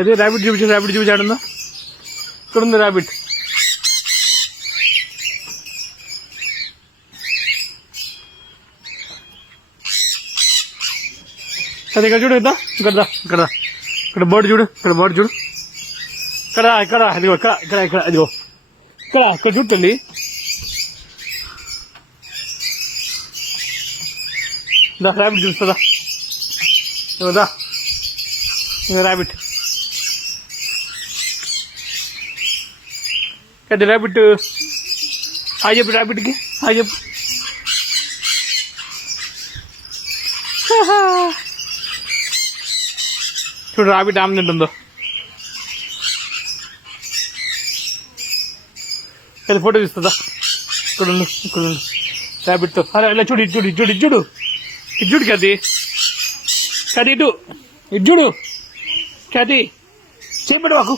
ఏది ర్యాబిట్ చూపించాడుందా? ఇక్కడ ఉంది ర్యాబిట్. అది ఇక్కడ చూడు, ఇక్కడ బోర్డు చూడు, ఇక్కడ అదిగో ఇక్కడ అదిగో ఇక్కడ చూడండి. ర్యాబిట్ చూస్తుందా? ఇదా ర్యాబిట్. అది ర్యాబిట్. హాయ్ చెప్పు ర్యాబిట్కి, హాయ్ చెప్పు. చూడు ర్యాబిట్ ఆమె తింటుందో. అది ఫోటో తీస్తుందా? ఇక్కడ ర్యాబిట్తో. అరే ఇలా చూడు, ఇటు కది ఇటు చూడు. కది చేపెట్టు మాకు.